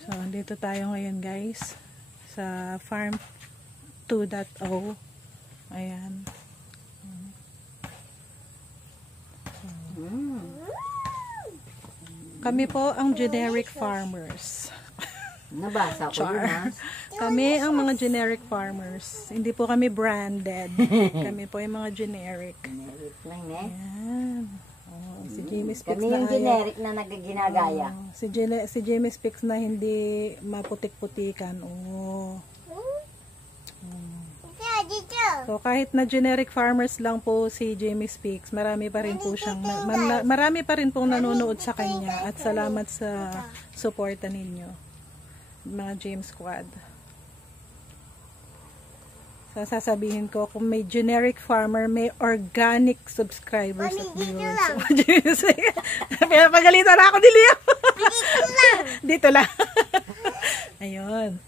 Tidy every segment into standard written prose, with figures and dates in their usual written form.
So, dito tayo ngayon guys sa Farm 2.0. Ayan. Kami po ang generic farmers. Nabasa ko yun, ha? Kami ang mga generic farmers. Hindi po kami branded. Kami po yung mga generic. Generic lang, eh. Ayan. Oh, si Jimmy Speaks Kami yung generic na nagaginagaya. Si Jimmy Speaks na hindi maputik-putikan. Oh. So kahit na generic farmers lang po si Jimmy Speaks, marami pa rin po siyang marami pa rin pong nanonood sa kanya at salamat sa suporta ninyo mga James Squad. So sasabihin ko kung may generic farmer, may organic subscribers at viewers. Kaya pagalitan na ako ni Liam. Dito lang. Ayun.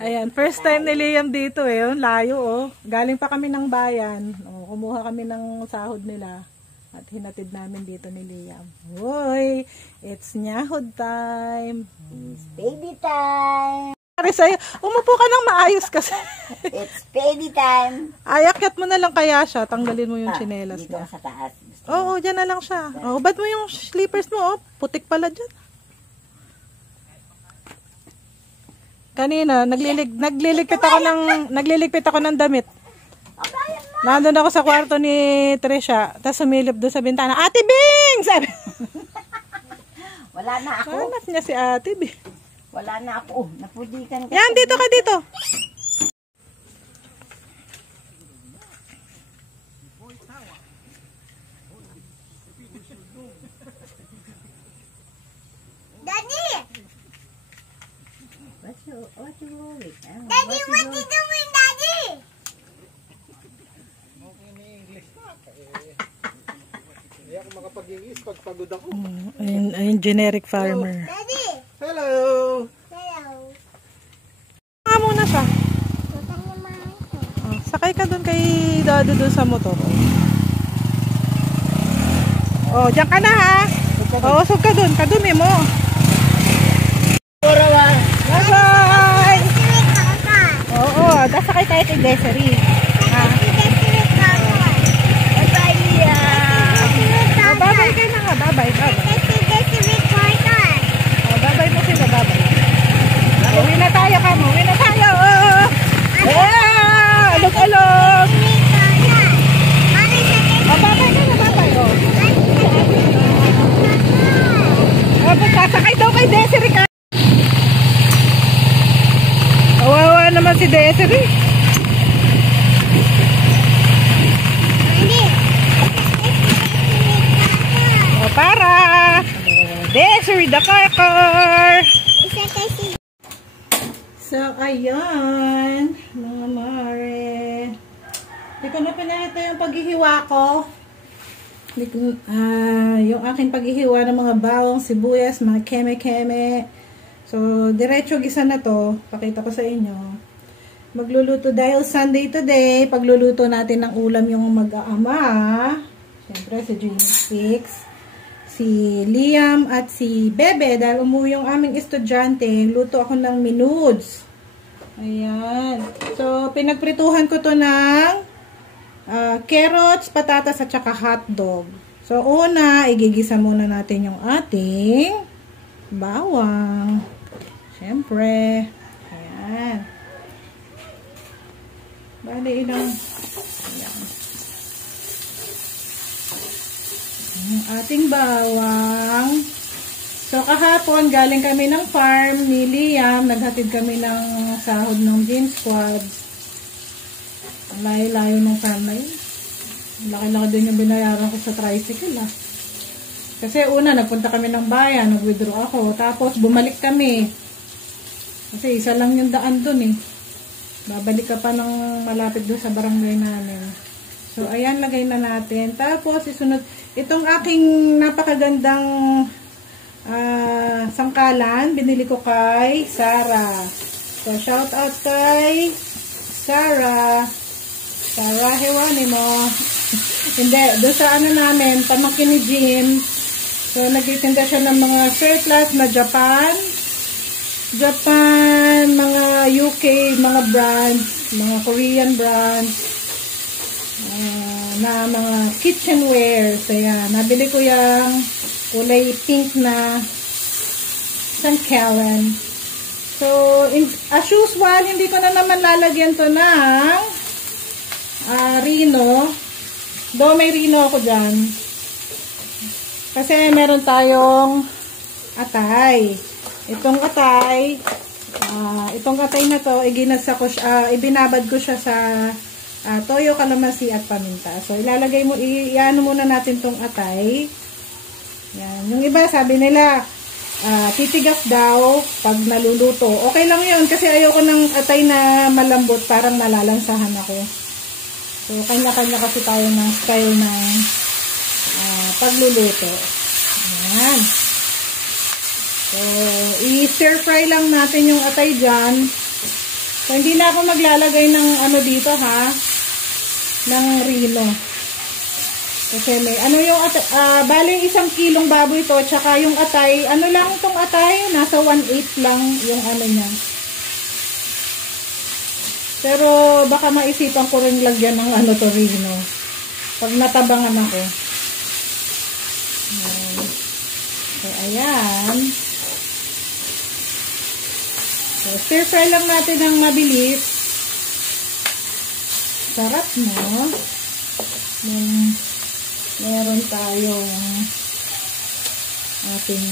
Ayan, first time ni Liam dito eh, layo oh. Galing pa kami ng bayan. Oh, kumuha kami ng sahod nila at hinatid namin dito ni Liam. Hoy, it's nyahod time. It's baby time. Pare sa'yo, umupo ka ng maayos kasi. It's baby time. Ayakyat mo na lang kaya siya, tanggalin mo yung tsinelas dito niya. sa taas. Oo, dyan na lang siya. Oh, ba't mo yung slippers mo? Oh, putik pala dyan. Kanina, nagliligpit ako ng damit. Nandun ako sa kwarto ni Tresha, tapos sumilip doon sa bintana. Ate Bing! Sabi. Wala na ako. Hanap niya si Ate Bing. Wala na ako. Napudikan ka. Yan, dito ka dito. Daddy! What you doing? Daddy, what you doing, Daddy? Hindi ako makapag-English pag pagod ako. Ayun, generic farmer. Daddy! Hello! Hello! Nga muna siya. Oh, sakay ka dun kay Dado dun sa motor. Oh, dyan ka na ha. Oh, usog ka dun. Kadumi mo. Bye-bye! Oo, dasakay tayo kay Desiree. Ha? Bye-bye, Liam! Oh, bye-bye kayo na nga. Bye-bye. Oh, bye-bye mo sila. Bye-bye. Uwi na tayo ka mo. Uwi na tayo. Alog-alog. Oh, bye-bye ka na. Bye-bye. Oh, sasakay daw kay Desiree ka. Kawawa naman si Desiree. O para Desiree the car. So ayan mga mare, hindi ko na pinakita yung paghihiwa ko. Yung aking paghihiwa ng mga bawang sibuyas, mga keme-keme. So, diretso gisa na to. Pakita ko sa inyo. Magluluto dahil Sunday today. Pagluluto natin ng ulam yung mag-aama. Siyempre, si Jimmy Speaks, si Liam, at si Bebe. Dahil umuwi yung aming estudyante, luto ako ng minudes. Ayan. So, pinagprituhan ko to ng carrots, patatas, at saka hotdog. So, una, igigisa muna natin yung ating bawang. Siyempre. Ayan. Bali ilang. Ayan. Ang ating bawang. So, kahapon, galing kami ng farm ni Liam. Naghatid kami ng sahod ng James Squad. Ang layo-layo ng farm na yun. Laki-laki din yung binayaran ko sa tricycle, ah. Kasi una, nagpunta kami ng bayan, nag-withdraw ako. Tapos, bumalik kami. Kasi isa lang yung daan dun eh. Babalik ka pa ng malapit doon sa barangay namin. So, ayan, lagay na natin. Tapos, isunod. Itong aking napakagandang sangkalan, binili ko kay Sarah. So, shout out kay Sarah. Sarah, hewani mo. Hindi, doon sa ano namin, pamangkin ni Jean. So, nagtitinda siya ng mga surplus na Japan, mga UK, mga brands, mga Korean brands, na mga kitchenware. So, yan. Nabili ko yung kulay pink na St. Kellen. So, as usual, hindi ko na naman lalagyan to ng Rino. Though may Rino ako dyan. Kasi meron tayong atay. Itong atay na to, ibinabad ko siya sa toyo, kalamansi at paminta. So, iano muna natin tong atay. Yan. Yung iba, sabi nila, titigas daw pag naluluto. Okay lang yun, kasi ayoko ng atay na malambot, parang malalansahan ako. So, kanya-kanya kasi tayo ng style ng pagluluto. Ayan. So, i-stir fry lang natin yung atay dyan. So, hindi na ako maglalagay ng dito ha, ng Rino. Kasi may, bali 1 kilong baboy to, tsaka yung atay, lang itong atay, nasa 1/8 lang yung niya. Pero, baka maisipan ko rin lagyan ng to Rino. Pag natabangan ako. So, ayan. So, stir fry lang natin ng mabilis. Sarap, no? Meron tayong ating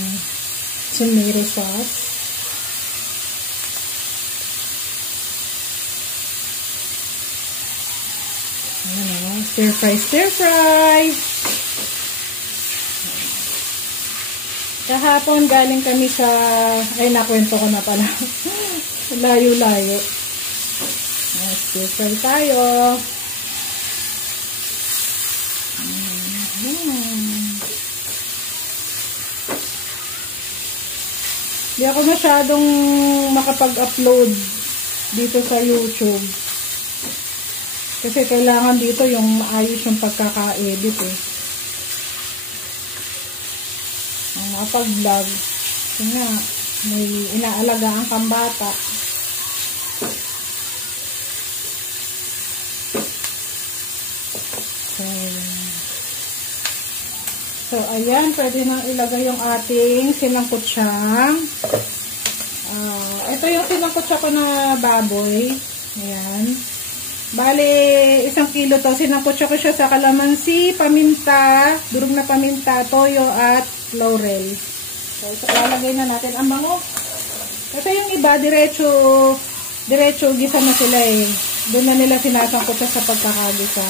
tomato sauce. Ayan, stir fry. Kahapon galing kami sa, nakwento ko na pala. Layo-layo. Stir fry tayo. Hindi ako masyadong makapag-upload dito sa YouTube. Kasi kailangan dito yung maayos yung pagkaka-edit Ang makapag-vlog. Kasi nga, may inaalagaan kang bata. So, ayan, pwede nang ilagay yung ating sinangkutsang. Ito yung sinangkutsa ko na baboy. Ayan. Bale, 1 kilo to. Sinangkutsa ko siya sa kalamansi, paminta, durog na paminta, toyo, at laurel. So, ilalagay na natin ang bango. Kasi yung iba, diretso gisa na sila Doon na nila sinasangkutsa sa pagkakagisa.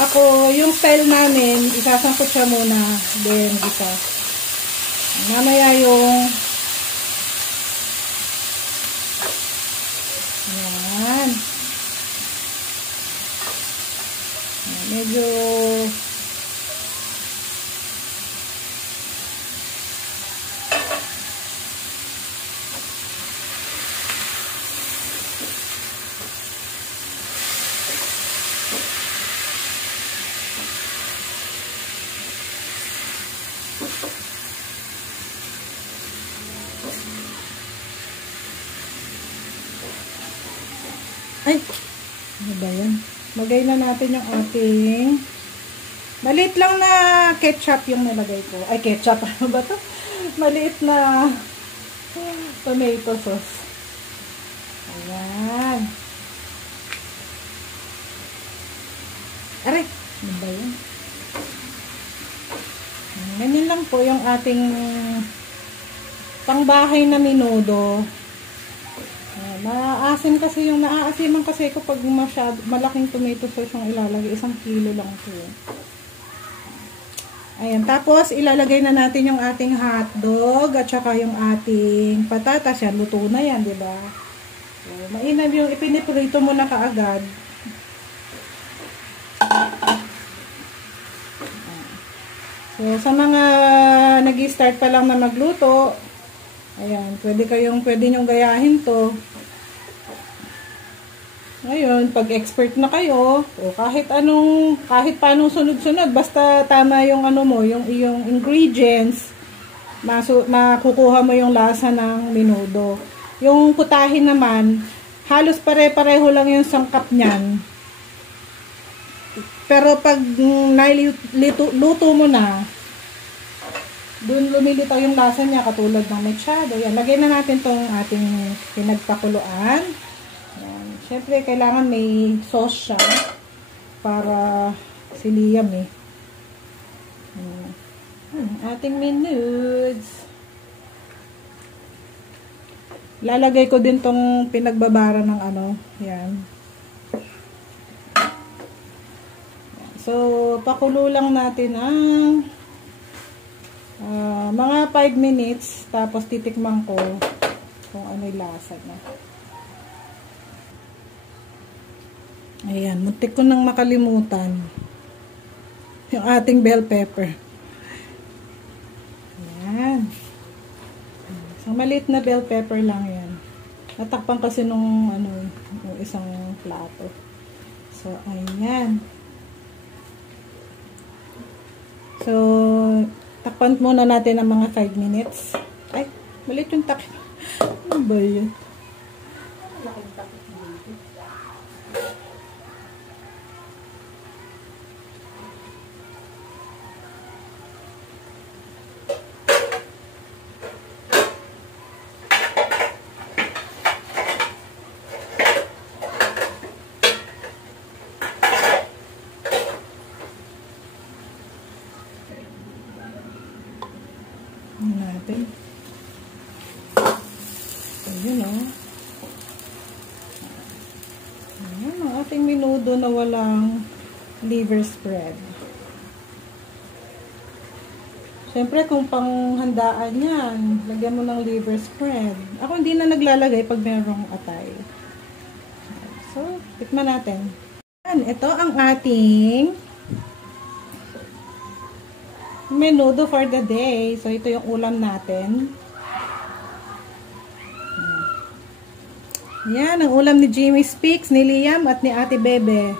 Ako, yung style namin, isasangkot siya muna, then gisa. Mamaya yung ayan. Medyo ano ba yan? Lagay na natin yung ating maliit lang na ketchup yung nilagay ko. Ay, ketchup. Ano ba to? Maliit na tomato sauce. Ayan. Aray! Ano ba yan? Ganyan lang po yung ating pangbahay na menudo. Naaasim kasi naaasiman kasi ko pag malaking tomato sauce yung ilalagay. 1 kilo lang ito. Ayan. Tapos, ilalagay na natin yung ating hotdog at saka yung ating patatas. Yan, luto na yan, diba? So, mainam yung ipiniprito mo na kaagad. So, sa mga nag-start pa lang na magluto, ayan, pwede nyong gayahin to. Ngayon, pag expert na kayo, o kahit paano sunod-sunod, basta tama yung ano mo, yung iyong ingredients, makukuha mo yung lasa ng menudo. Yung putahe naman, halos pare-pareho lang yung sangkap niyan. Pero pag luto mo na, dun lumilitaw yung lasa niya katulad ng mechado. Yan, lagay na natin tong ating pinagpakuluan. Yan. Siyempre, kailangan may sauce siya para si Liam eh. Ating menuds. Lalagay ko din tong pinagbabara ng ano. Yan. So, pakulo lang natin ang mga 5 minutes. Tapos titikman ko kung ano yung lasa na. Ayan, muntik ko nang makalimutan yung ating bell pepper. Ayan. So, maliit na bell pepper lang yan. Natakpan kasi nung isang plato. So, ayan. So, takpan muna natin ang mga 5 minutes. Ay, maliit yung takip. Ano ba yun? Natin. Ayun o. Ayan ang ating menudo na walang liver spread. Siyempre kung panghandaan yan, lagyan mo ng liver spread. Ako hindi na naglalagay pag mayroong atay. So, tikman natin. Ayan, ito ang ating menudo for the day. So, ito yung ulam natin. Yan, ang ulam ni Jimmy Speaks, ni Liam, at ni Ate Bebe.